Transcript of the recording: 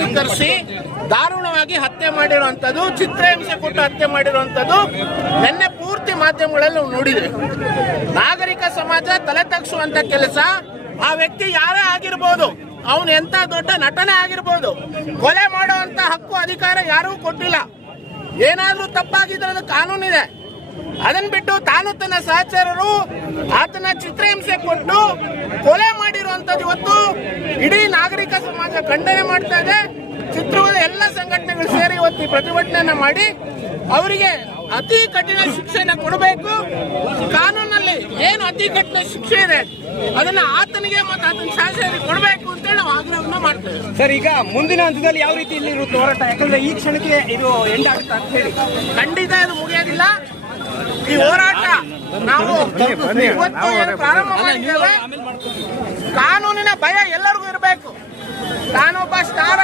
ಕ್ರೋಢೀಕರಿಸಿ ದಾರುಣವಾಗಿ ಹತ್ಯೆ ಮಾಡಿರುವಂಥದ್ದು, ಚಿತ್ರಹಿಂಸೆ ಕೊಟ್ಟು ಹತ್ಯೆ ಮಾಡಿರುವಂಥದ್ದು ನಿನ್ನೆ ಪೂರ್ತಿ ಮಾಧ್ಯಮಗಳಲ್ಲಿ ನಾವು ನೋಡಿದ್ವಿ. ನಾಗರಿಕ ಸಮಾಜ ತಲೆ ತಗ್ಸುವಂತ ಕೆಲಸ. ಆ ವ್ಯಕ್ತಿ ಯಾರೇ ಆಗಿರ್ಬೋದು, ಅವನು ಎಂತ ದೊಡ್ಡ ನಟನೆ ಆಗಿರ್ಬೋದು, ಕೊಲೆ ಮಾಡುವಂತ ಹಕ್ಕು ಅಧಿಕಾರ ಯಾರಿಗೂ ಕೊಟ್ಟಿಲ್ಲ. ಏನಾದ್ರೂ ತಪ್ಪಾಗಿದ್ರೆ ಅದು ಕಾನೂನಿದೆ. ಅದನ್ನ ಬಿಟ್ಟು ತಾನು ತನ್ನ ಸಹಚರರು ಆತನ ಚಿತ್ರಹಿಂಸೆ ಕೊಟ್ಟು ಕೊಲೆ ಮಾಡಿರುವಂತದ್ದು ಇವತ್ತು ಇಡೀ ನಾಗರಿಕ ಸಮಾಜ ಖಂಡನೆ ಮಾಡ್ತಾ ಇದೆ. ಚಿತ್ರದುರ್ಗದ ಎಲ್ಲ ಸಂಘಟನೆಗಳು ಸೇರಿ ಇವತ್ತು ಪ್ರತಿಭಟನೆಯನ್ನ ಮಾಡಿ ಅವರಿಗೆ ಅತಿ ಕಠಿಣ ಶಿಕ್ಷೆಯನ್ನು ಕೊಡಬೇಕು. ಕಾನೂನಲ್ಲಿ ಏನು ಅತಿ ಕಠಿಣ ಶಿಕ್ಷೆ ಇದೆ ಅದನ್ನ ಆತನಿಗೆ ಮತ್ತು ಆತನ ಸಹಚರಿಗೆ ಕೊಡಬೇಕು ಅಂತೇಳಿ ನಾವು ಆಗ್ರಹವನ್ನ ಮಾಡ್ತೇವೆ. ಸರ್, ಈಗ ಮುಂದಿನ ಹಂತದಲ್ಲಿ ಯಾವ ರೀತಿ ಇಲ್ಲಿ ಇರುತ್ತೆ ಹೋರಾಟ? ಯಾಕಂದ್ರೆ ಈ ಕ್ಷಣಕ್ಕೆ ಇದು ಎಂಡ್ ಆಗುತ್ತೆ ಅಂತ ಹೇಳಿ ಖಂಡಿತ ಇದು ಮುಗಿಯೋದಿಲ್ಲ. ಈ ಹೋರಾಟ ನಾವು ಇವತ್ತು ಏನು ಪ್ರಾರಂಭ ಮಾಡಿದ್ದೇವೆ, ಕಾನೂನಿನ ಭಯ ಎಲ್ಲರಿಗೂ ಇರಬೇಕು. ನಾನೊಬ್ಬ ಸ್ಟಾರ್